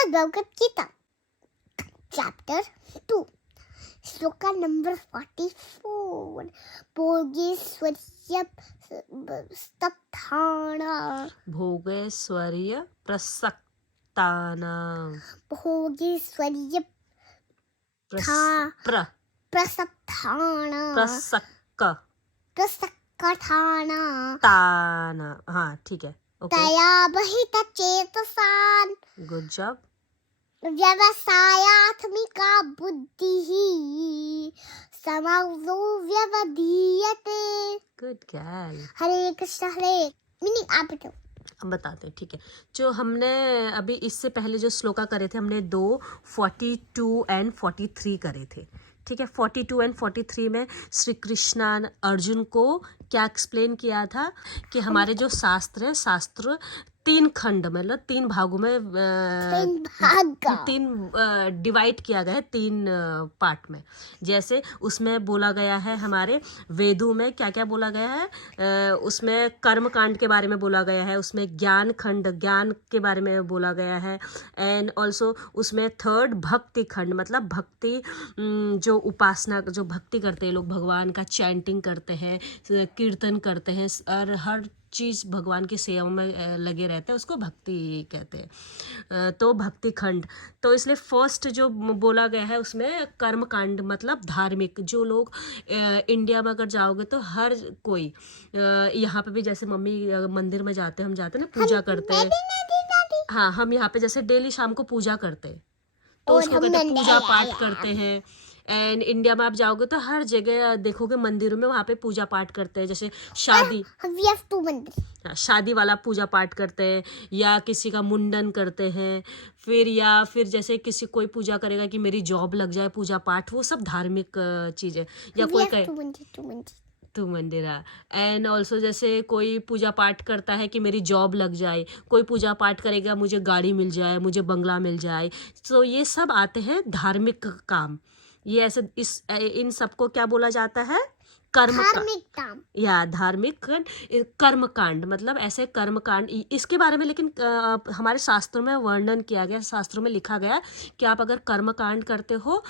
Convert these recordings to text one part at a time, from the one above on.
Shrimad Bhagavad Gita chapter 2 shloka number 44 भोगेश्वर्य स्तब्धाना भोगैश्वर्य प्रसक्ताना भोगेश्वर्य प्रसक्क प्रसक्ताना ताना। हाँ ठीक है, ओके, तया बहित चेतसान गुड जॉब। व्यवसायात्मिका बुद्धिः समग्रो व्यवधीयते। Good girl. Hare Krishna Hare meaning आप बताओ। हम बताते हैं, ठीक है। जो हमने अभी इससे पहले जो श्लोका करे थे, हमने 42 एंड 43 करे थे, ठीक है। 42 एंड 43 में श्री कृष्णा अर्जुन को क्या एक्सप्लेन किया था कि हमारे जो शास्त्र है, शास्त्र 3 खंड मतलब 3 भागों में डिवाइड किया गया है, 3 पार्ट में। जैसे उसमें बोला गया है, हमारे वेदों में क्या क्या बोला गया है, उसमें कर्म कांड के बारे में बोला गया है, उसमें ज्ञान खंड, ज्ञान के बारे में बोला गया है, एंड ऑल्सो उसमें 3rd भक्ति खंड मतलब भक्ति, जो उपासना, जो भक्ति करते हैं लोग, भगवान का चैंटिंग करते हैं, कीर्तन करते हैं और हर चीज़ भगवान की सेवा में लगे रहते हैं, उसको भक्ति कहते हैं। तो भक्ति खंड, तो इसलिए फर्स्ट जो बोला गया है उसमें कर्म कांड मतलब धार्मिक। जो लोग इंडिया में अगर जाओगे तो हर कोई, यहाँ पे भी जैसे मम्मी मंदिर में जाते हैं, हम जाते हैं ना, पूजा करते हैं। हाँ, हम यहाँ पे जैसे डेली शाम को पूजा करते हैं, तो उसको कहते हैं पूजा पाठ करते हैं। एंड इंडिया में आप जाओगे तो हर जगह देखोगे मंदिरों में वहाँ पे पूजा पाठ करते हैं। जैसे शादी वाला पूजा पाठ करते हैं, या किसी का मुंडन करते हैं, फिर जैसे किसी कोई पूजा करेगा कि मेरी जॉब लग जाए, पूजा पाठ, वो सब धार्मिक चीज़ है। या कोई कहे तू मंदिरा, एंड ऑल्सो जैसे कोई पूजा पाठ करता है कि मेरी जॉब लग जाए, कोई पूजा पाठ करेगा मुझे गाड़ी मिल जाए, मुझे बंगला मिल जाए। तो ये सब आते हैं धार्मिक काम। ये ऐसे इन सबको क्या बोला जाता है, धार्मिक या धार्मिक कर्म कांड मतलब ऐसे कर्म कांड। इसके बारे में लेकिन हमारे शास्त्रों में वर्णन किया गया, शास्त्रों में लिखा गया कि आप अगर कर्म कांड करते हो,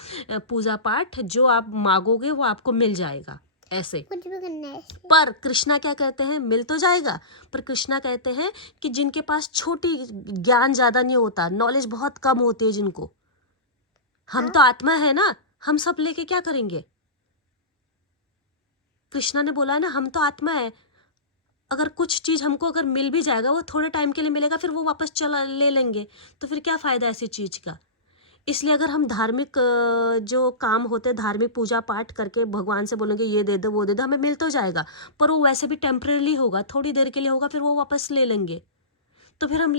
पूजा पाठ, जो आप मांगोगे वो आपको मिल जाएगा, ऐसे। पर कृष्णा क्या कहते हैं, मिल तो जाएगा, पर कृष्णा कहते हैं कि जिनके पास छोटी ज्ञान ज्यादा नहीं होता, नॉलेज बहुत कम होती है जिनको, हम तो आत्मा है ना, हम सब लेके क्या करेंगे। कृष्णा ने बोला है ना, हम तो आत्मा है, अगर कुछ चीज हमको अगर मिल भी जाएगा, वो थोड़े टाइम के लिए मिलेगा, फिर वो वापस चला ले लेंगे, तो फिर क्या फायदा ऐसी चीज का। इसलिए अगर हम धार्मिक जो काम होते हैं, धार्मिक पूजा पाठ करके भगवान से बोलेंगे ये दे दो वो दे दो, हमें मिल तो जाएगा, पर वो वैसे भी टेम्परेरी होगा, थोड़ी देर के लिए होगा, फिर वो वापस ले लेंगे। तो फिर हम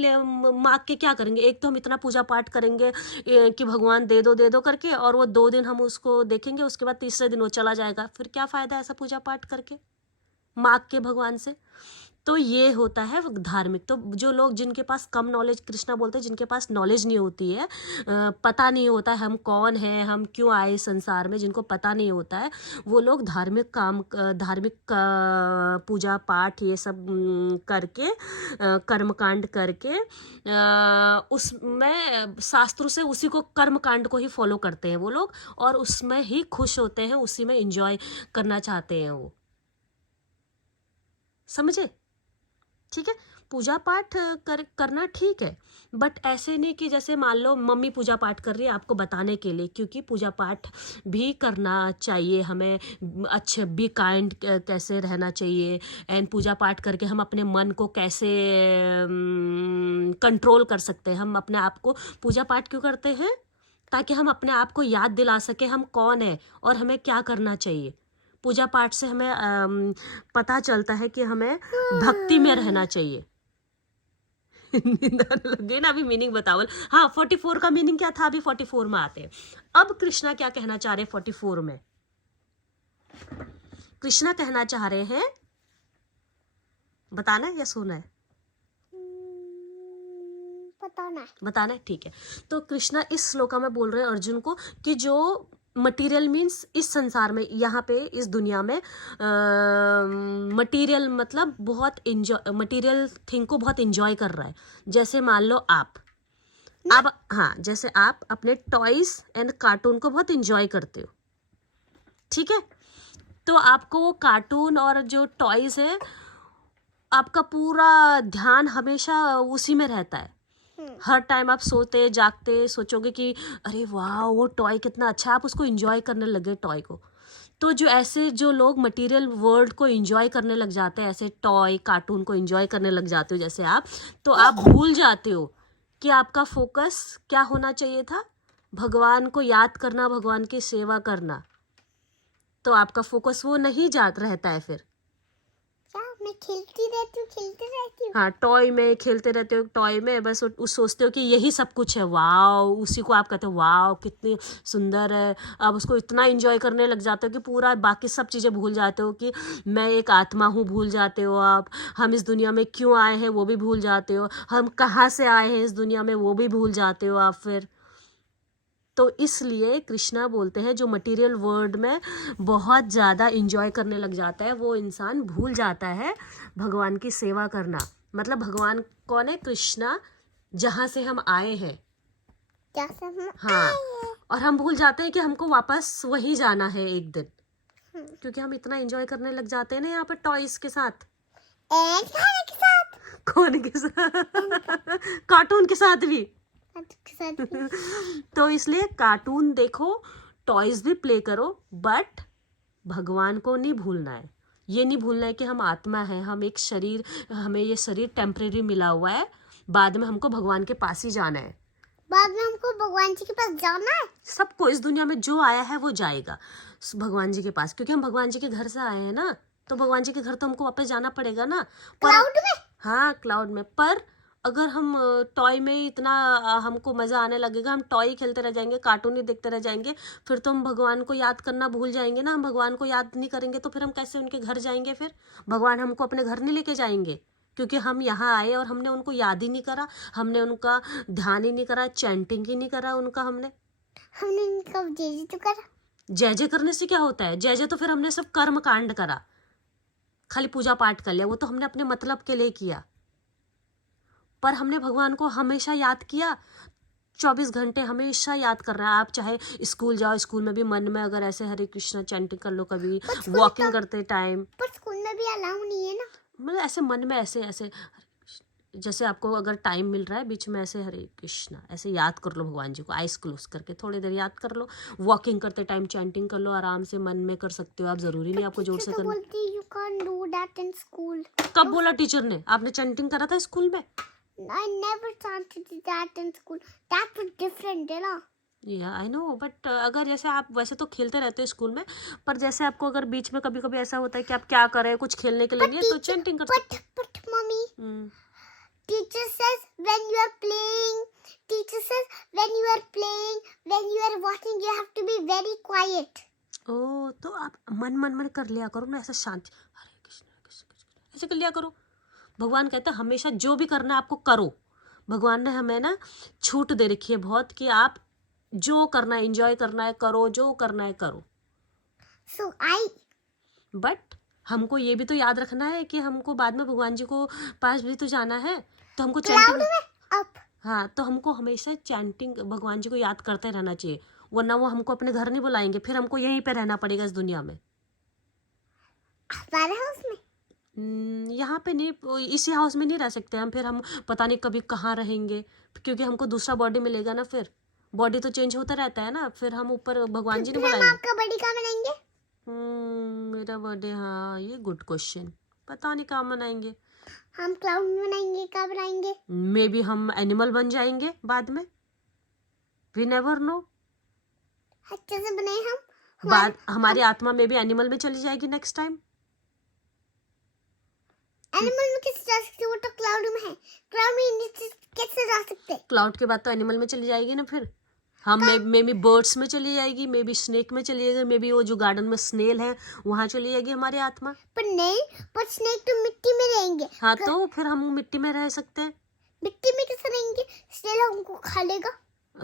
मांग के क्या करेंगे। एक तो हम इतना पूजा पाठ करेंगे कि भगवान दे दो करके, और वो 2 दिन हम उसको देखेंगे, उसके बाद तीसरे दिन वो चला जाएगा, फिर क्या फायदा ऐसा पूजा पाठ करके मांग के भगवान से। तो ये होता है धार्मिक। तो जो लोग जिनके पास कम नॉलेज, कृष्णा बोलते हैं जिनके पास नॉलेज नहीं होती है, पता नहीं होता है हम कौन हैं, हम क्यों आए संसार में, जिनको पता नहीं होता है, वो लोग धार्मिक काम, धार्मिक पूजा पाठ ये सब करके, कर्मकांड करके, उसमें शास्त्रों से उसी को कर्मकांड को ही फॉलो करते हैं वो लोग, और उसमें ही खुश होते हैं, उसी में एंजॉय करना चाहते हैं वो, समझे। ठीक है, पूजा पाठ करना ठीक है, बट ऐसे नहीं कि जैसे मान लो मम्मी पूजा पाठ कर रही है आपको बताने के लिए, क्योंकि पूजा पाठ भी करना चाहिए हमें, अच्छे बी काइंड कैसे रहना चाहिए, एंड पूजा पाठ करके हम अपने मन को कैसे कंट्रोल कर सकते हैं। हम अपने आप को पूजा पाठ क्यों करते हैं, ताकि हम अपने आप को याद दिला सके हम कौन है और हमें क्या करना चाहिए। पूजा पाठ से हमें पता चलता है कि हमें भक्ति में रहना चाहिए। लग गई ना, अभी मीनिंग बताओ। हाँ, 44 का मीनिंग क्या था, अभी 44 में आते हैं। अब कृष्णा क्या कहना चाह रहे हैं 44 में। कृष्णा कहना चाह रहे हैं, बताना है या सुना है, बताना है, ठीक है। तो कृष्णा इस श्लोका में बोल रहे हैं अर्जुन को कि जो मटीरियल मीन्स इस संसार में, यहाँ पे इस दुनिया में मटीरियल मतलब बहुत एंजॉय, मटीरियल थिंग को बहुत एंजॉय कर रहा है। जैसे मान लो आप अब हाँ, जैसे आप अपने टॉयज एंड कार्टून को बहुत इंजॉय करते हो, ठीक है, तो आपको वो कार्टून और जो टॉयज है आपका पूरा ध्यान हमेशा उसी में रहता है। हर टाइम आप सोते जागते सोचोगे कि अरे वाह वो टॉय कितना अच्छा है, आप उसको एंजॉय करने लगे टॉय को। तो जो ऐसे जो लोग मटेरियल वर्ल्ड को एंजॉय करने लग जाते हैं, ऐसे टॉय कार्टून को एंजॉय करने लग जाते हो जैसे आप, तो आप भूल जाते हो कि आपका फोकस क्या होना चाहिए था, भगवान को याद करना, भगवान की सेवा करना। तो आपका फोकस वो नहीं जात रहता है फिर। क्या मैं खेलती रहती हूँ। हाँ, टॉय में खेलते रहते हो, टॉय में बस उस सोचते हो कि यही सब कुछ है, वाओ, उसी को आप कहते हो वाओ कितनी सुंदर है। आप उसको इतना एंजॉय करने लग जाते हो कि पूरा बाकी सब चीज़ें भूल जाते हो कि मैं एक आत्मा हूँ, भूल जाते हो आप। हम इस दुनिया में क्यों आए हैं वो भी भूल जाते हो, हम कहाँ से आए हैं इस दुनिया में वो भी भूल जाते हो आप फिर। तो इसलिए कृष्णा बोलते हैं जो मटेरियल वर्ल्ड में बहुत ज़्यादा इंजॉय करने लग जाता है वो इंसान भूल जाता है भगवान की सेवा करना। मतलब भगवान कौन है? कृष्णा, जहाँ से हम आए हैं। जैसे हम हाँ, और हम भूल जाते हैं कि हमको वापस वहीं जाना है एक दिन, क्योंकि हम इतना एंजॉय करने लग जाते हैं ना यहाँ पर टॉयज के साथ। एक खाने के साथ, कौन के साथ? कार्टून के साथ भी। के साथ भी। तो इसलिए कार्टून देखो, टॉयज भी प्ले करो, बट भगवान को नहीं भूलना है। ये नहीं भूलना है कि हम आत्मा है, हम एक शरीर, हमें ये शरीर टेम्परेरी मिला हुआ है, बाद में हमको भगवान के पास ही जाना है। बाद में हमको भगवान जी के पास जाना है। सबको इस दुनिया में जो आया है वो जाएगा भगवान जी के पास, क्योंकि हम भगवान जी के घर से आए हैं ना, तो भगवान जी के घर तो हमको वापस जाना पड़ेगा ना। क्लाउड में। हाँ, क्लाउड में। पर अगर हम टॉय में ही इतना हमको मज़ा आने लगेगा, हम टॉय खेलते रह जाएंगे, कार्टून ही देखते रह जाएंगे, फिर तो हम भगवान को याद करना भूल जाएंगे ना। हम भगवान को याद नहीं करेंगे तो फिर हम कैसे उनके घर जाएंगे? फिर भगवान हमको अपने घर नहीं लेके जाएंगे, क्योंकि हम यहाँ आए और हमने उनको याद ही नहीं करा, हमने उनका ध्यान ही नहीं करा, चैंटिंग ही नहीं करा उनका। हमने उनका जय तो करा। जय जय करने से क्या होता है? जय जय तो फिर हमने सब कर्म कांड करा, खाली पूजा पाठ कर लिया, वो तो हमने अपने मतलब के लिए किया। पर हमने भगवान को हमेशा याद किया, 24 घंटे हमेशा याद कर रहा है। आप चाहे स्कूल जाओ, स्कूल में भी मन में अगर ऐसे हरे कृष्णा चैंटिंग कर लो, कभी वॉकिंग करते टाइम। पर स्कूल में भी अलाउ नहीं है ना। मतलब ऐसे मन में ऐसे ऐसे हरे कृष्ण, जैसे आपको अगर टाइम मिल रहा है बीच में ऐसे हरे कृष्णा ऐसे याद कर लो भगवान जी को, आइस क्लोज करके थोड़ी देर याद कर लो। वॉकिंग करते टाइम चैंटिंग कर लो, आराम से मन में कर सकते हो आप, जरूरी नहीं आपको जोर से करना। बोलती you can do that in school. कब बोला टीचर ने? आपने चैंटिंग करा था स्कूल में? I never chanted that in school. That was different, है ना? या आई नो, बट अगर जैसे आप वैसे तो खेलते रहते हो स्कूल में, पर जैसे आपको अगर बीच में कभी कभी ऐसा होता है कि आप क्या कर रहे हैं, कुछ खेलने के लिए नहीं है, तो चैंटिंग कर सकते But mommy, हैं। teacher says when you are playing, when you are watching, you have to be very quiet. ओ, तो आप मन कर लिया करो ना, ऐसा शांत, हरे कृष्ण हरे कृष्ण कृष्ण कृष्ण, ऐसे कर लिया करो। भगवान कहते हैं हमेशा जो भी करना है आपको करो। भगवान ने हमें ना छूट दे रखी है बहुत, कि आप जो करना है, एंजॉय करना है करो, जो करना है करो। बट हमको ये भी तो याद रखना है कि हमको बाद में भगवान जी को पास भी तो जाना है, तो हमको चैंटिंग, हाँ, तो हमको हमेशा चैंटिंग भगवान जी को याद करते रहना चाहिए, वरना वो हमको अपने घर नहीं बुलाएंगे, फिर हमको यहीं पे रहना पड़ेगा इस दुनिया में। हमारे हाउस में यहाँ पे नहीं, इसी हाउस में नहीं रह सकते हम, फिर हम पता नहीं कभी कहाँ रहेंगे, क्योंकि हमको दूसरा बॉडी मिलेगा ना, फिर बॉडी तो चेंज होता रहता है ना, फिर हम ऊपर भगवान जी ने बुलाएंगे। आपका बर्थडे कहाँ मनाएंगे? मेरा बर्थडे, हाँ ये गुड क्वेश्चन, पता नहीं कहाँ मनाएंगे। हम क्लाउड में मनाएंगे, कहाँ बनाएंगे? मे बी हम एनिमल बन जाएंगे बाद में, वी नेवर नो। अच्छे से बने हम बाद हमारी आत्मा में भी एनिमल में चली जाएगी नेक्स्ट टाइम। एनिमल में कैसे जा सकते? वो तो क्लाउड में है, क्लाउड में कैसे जा सकते? क्लाउड के बाद तो एनिमल में चली जाएगी ना, फिर हम मे बी बर्ड्स में चली जाएगी, मे बी स्नेक में चली जाएगी, मे बी वो जो गार्डन में स्नेल है वहां चली जाएगी हमारी आत्मा। पर नहीं, पर स्नेक तो मिट्टी में रहेंगे। हाँ, तो फिर हम मिट्टी में रह सकते हैं। मिट्टी में कैसे रहेंगे? स्नेल हमको खा लेगा।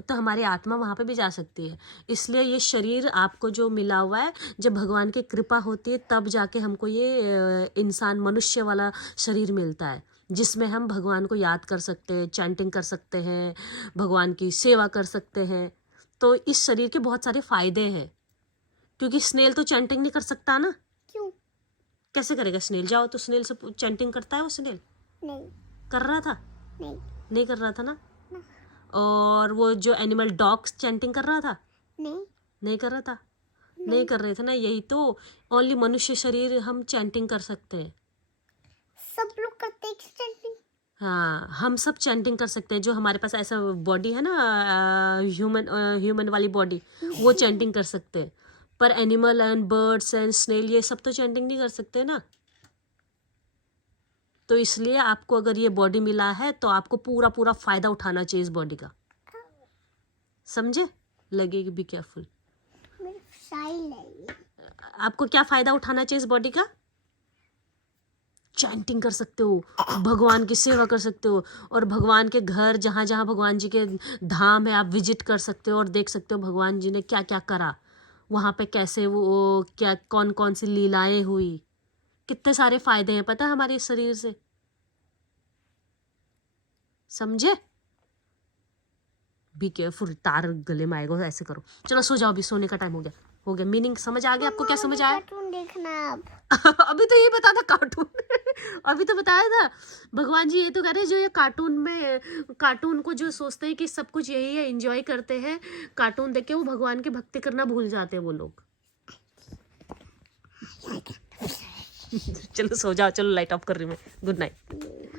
तो हमारी आत्मा वहां पे भी जा सकती है। इसलिए ये शरीर आपको जो मिला हुआ है, जब भगवान की कृपा होती है तब जाके हमको ये इंसान मनुष्य वाला शरीर मिलता है। जिसमें हम भगवान को याद कर सकते हैं, चैंटिंग कर सकते हैं, भगवान की सेवा कर सकते हैं। तो इस शरीर के बहुत सारे फायदे हैं, क्योंकि स्नेल तो चैंटिंग नहीं कर सकता ना। क्यों? कैसे करेगा स्नेल? जाओ तो स्नेल से चैंटिंग करता है वो स्नेल? नहीं। कर रहा था? नहीं। नहीं कर रहा था ना। ना। और वो जो एनिमल डॉग्स चैंटिंग कर रहा था? नहीं। नहीं कर रहा था। नहीं कर रहे थे ना। यही तो, ओनली मनुष्य शरीर हम चैंटिंग कर सकते हैं। सब लोग करते हैं चैंटिंग। हाँ, हम सब चैंटिंग कर सकते हैं। जो हमारे पास ऐसा बॉडी है ना, ह्यूमन वाली बॉडी, वो चैंटिंग कर सकते हैं। पर animal and birds and snail ये सब तो चैंटिंग नहीं कर सकते ना। तो इसलिए आपको अगर ये बॉडी मिला है तो आपको पूरा पूरा फायदा उठाना चाहिए इस बॉडी का, समझे? लगेगी, बी केयरफुल। मेरी साइल है ये। आपको क्या फायदा उठाना चाहिए इस बॉडी का? चैंटिंग कर सकते हो, भगवान की सेवा कर सकते हो, और भगवान के घर जहाँ जहाँ भगवान जी के धाम है आप विजिट कर सकते हो और देख सकते हो भगवान जी ने क्या क्या करा वहाँ पे, कैसे वो क्या कौन कौन सी लीलाएं हुई। कितने सारे फायदे हैं पता है हमारे इस शरीर से, समझे? बी केयरफुल, तार गले में आएगा, ऐसे करो। चलो सो जाओ, अभी सोने का टाइम हो गया। हो गया, मीनिंग समझ आ गया आपको? क्या समझ आया? कार्टून देखना अब। अभी तो यही बता था कार्टून। अभी तो बताया था। भगवान जी ये तो कह रहे हैं, जो ये कार्टून में, कार्टून को जो सोचते हैं कि सब कुछ यही है, एंजॉय करते हैं कार्टून देख के, वो भगवान की भक्ति करना भूल जाते हैं वो लोग। चलो सो जाओ, चलो लाइट ऑफ कर रही हूँ मैं। Good night.